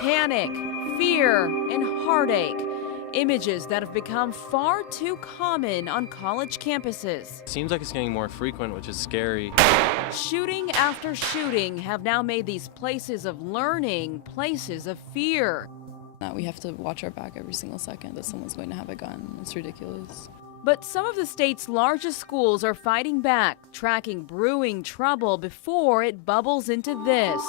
Panic, fear, and heartache. Images that have become far too common on college campuses. Seems like it's getting more frequent, which is scary. Shooting after shooting have now made these places of learning places of fear. We have to watch our back every single second that someone's going to have a gun. It's ridiculous. But some of the state's largest schools are fighting back, tracking brewing trouble before it bubbles into this.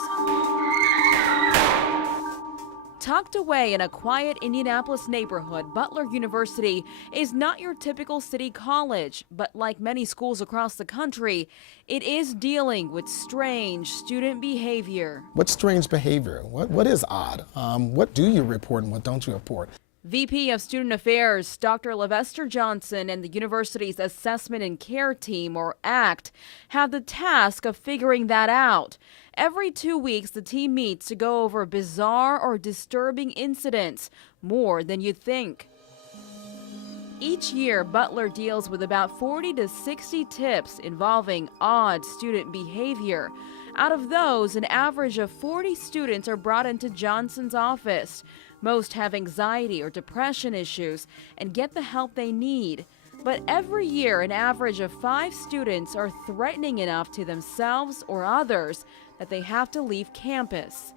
Tucked away in a quiet Indianapolis neighborhood, Butler University is not your typical city college, but like many schools across the country, it is dealing with strange student behavior. What's strange behavior? What is odd? What do you report and what don't you report? VP of Student Affairs Dr. Levester Johnson and the university's Assessment and Care Team, or ACT, have the task of figuring that out. Every 2 weeks, the team meets to go over bizarre or disturbing incidents, more than you'd think. Each year, Butler deals with about 40 to 60 tips involving odd student behavior. Out of those, an average of 40 students are brought into Johnson's office. Most have anxiety or depression issues and get the help they need. But every year, an average of 5 students are threatening enough to themselves or others that they have to leave campus.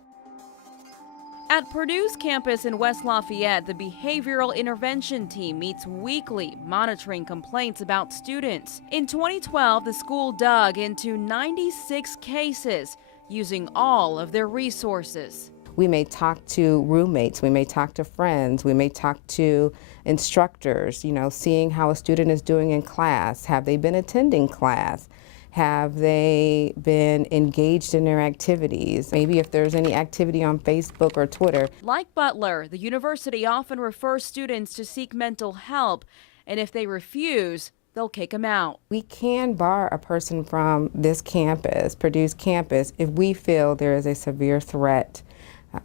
At Purdue's campus in West Lafayette, the Behavioral Intervention Team meets weekly, monitoring complaints about students. In 2012, the school dug into 96 cases, using all of their resources. We may talk to roommates, we may talk to friends, we may talk to instructors, seeing how a student is doing in class. Have they been attending class? Have they been engaged in their activities? Maybe if there's any activity on Facebook or Twitter. Like Butler, the university often refers students to seek mental help, and if they refuse, they'll kick them out. We can bar a person from this campus, Purdue's campus, if we feel there is a severe threat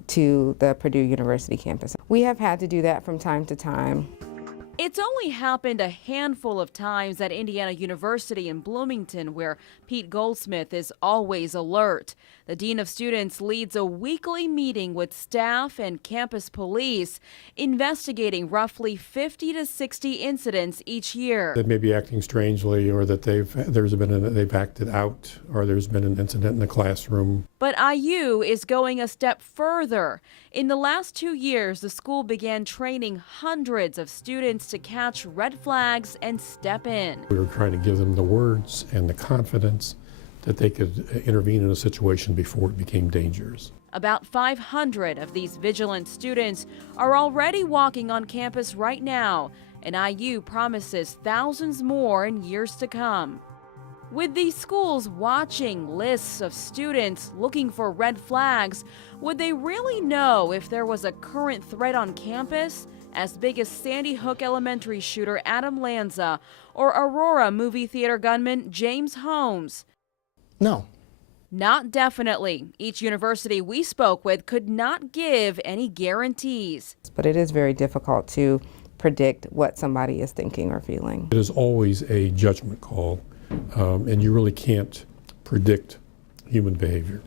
to the Purdue University campus. We have had to do that from time to time. It's only happened a handful of times at Indiana University in Bloomington, where Pete Goldsmith is always alert. The Dean of Students leads a weekly meeting with staff and campus police, investigating roughly 50 to 60 incidents each year. That may be acting strangely, or that they've acted out, or there's been an incident in the classroom. But IU is going a step further. In the last 2 years, the school began training hundreds of students to catch red flags and step in. We were trying to give them the words and the confidence that they could intervene in a situation before it became dangerous. About 500 of these vigilant students are already walking on campus right now, and IU promises thousands more in years to come. With these schools watching lists of students looking for red flags, would they really know if there was a current threat on campus as big as Sandy Hook Elementary shooter Adam Lanza or Aurora movie theater gunman James Holmes? No. Not definitely. Each university we spoke with could not give any guarantees. But it is very difficult to predict what somebody is thinking or feeling. It is always a judgment call, and you really can't predict human behavior.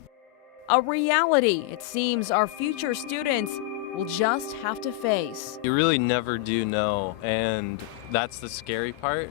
A reality, it seems, our future students will just have to face. You really never do know, and that's the scary part.